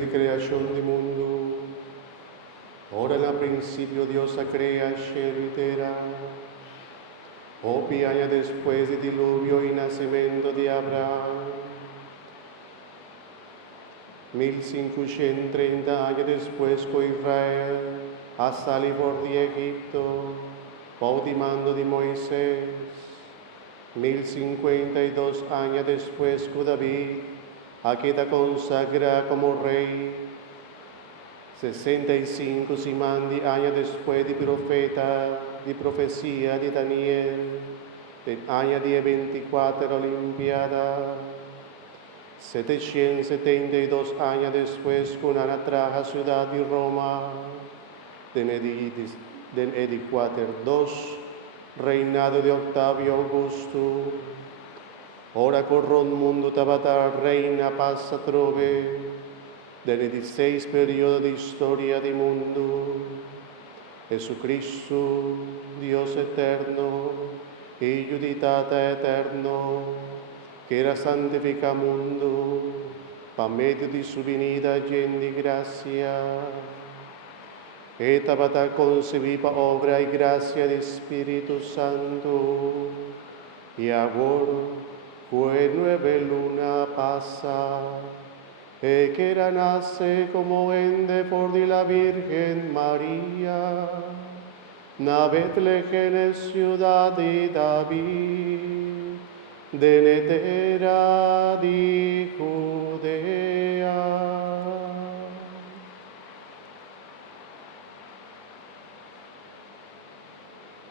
de creación del mundo. Ora en el principio Dios crea tierra. Opi años después del diluvio y nacimiento de Abraham. 1530 años después que Israel ha salido de Egipto, bajo mando de Moisés. 1052 años después que David queda consagrado como rey. 65 años después de profeta, de profecía de Daniel, del año de 24 Olimpiada. 772 años después, con la traja ciudad de Roma, del Edi 42, reinado de Octavio Augusto. Ora corro il mondo tabata reina passa trove, del 16 periodo de historia del mundo. Jesucristo, Dios eterno, Hijo di Tata eterno, que era santifica mundo, pa medio de su venida llena de gracia. Eta bata concebida obra y gracia del Espíritu Santo, y ahora, que nueve luna pasa, e que era nace como ende por de la Virgen María, na Betlehem ciudad de David, de netera de Judea.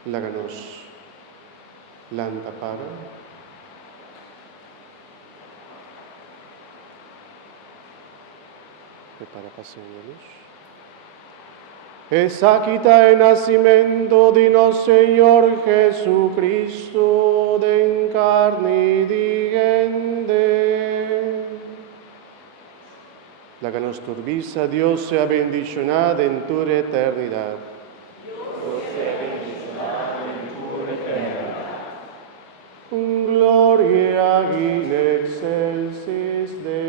Láganos lantapara. Prepara pasión de luz. Esa quita el nacimiento de nuestro Señor Jesucristo, de carne y de gente. La que nos turbisa, Dios sea bendicionada en tu eternidad. Dios sea bendicionado en tu eternidad. Gloria in excelsis Deo.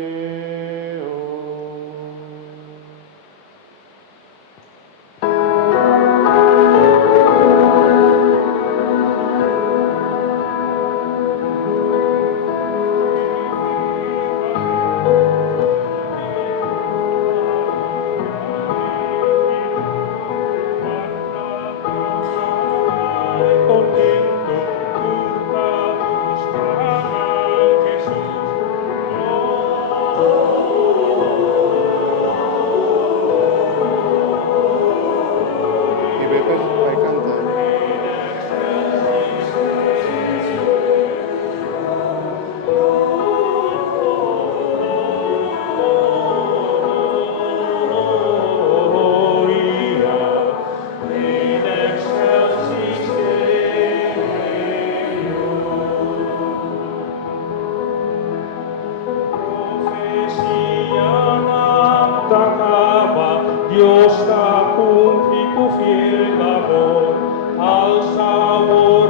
Dios ha cumplido fiel labor, alza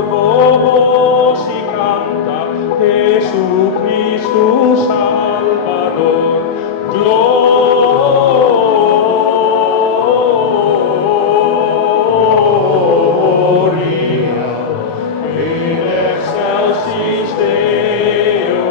voz y canta, Jesucristo Salvador. Gloria in excelsis Deo,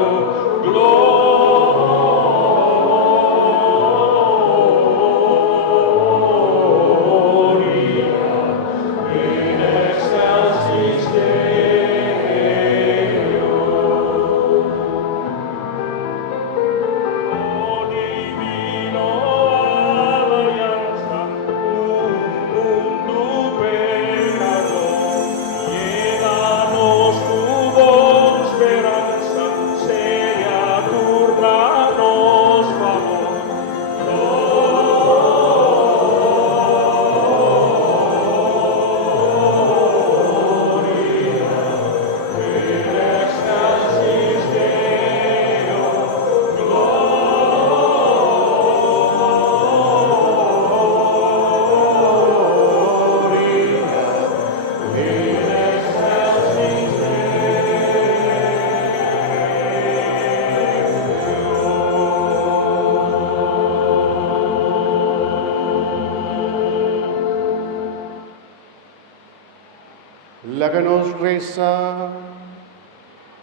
la que nos reza.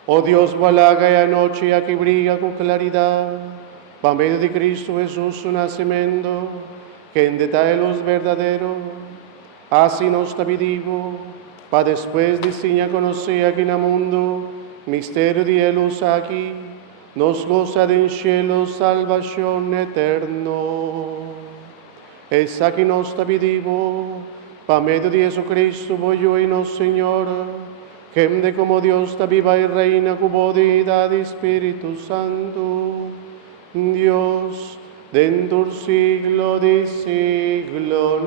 Oh Dios, valaga y anoche a que brilla con claridad, pa medio de Cristo Jesús su nacimiento, que en detalle luz verdadero, así nos tabidivo, pa después de siña conocer aquí en el mundo, misterio de luz aquí, nos goza de en cielo salvación eterno. Es aquí nos tabidivo, pa medio de Jesucristo voy yo y nos Señor, gente como Dios está viva y reina con bodida de Espíritu Santo, Dios dentro siglo de siglo.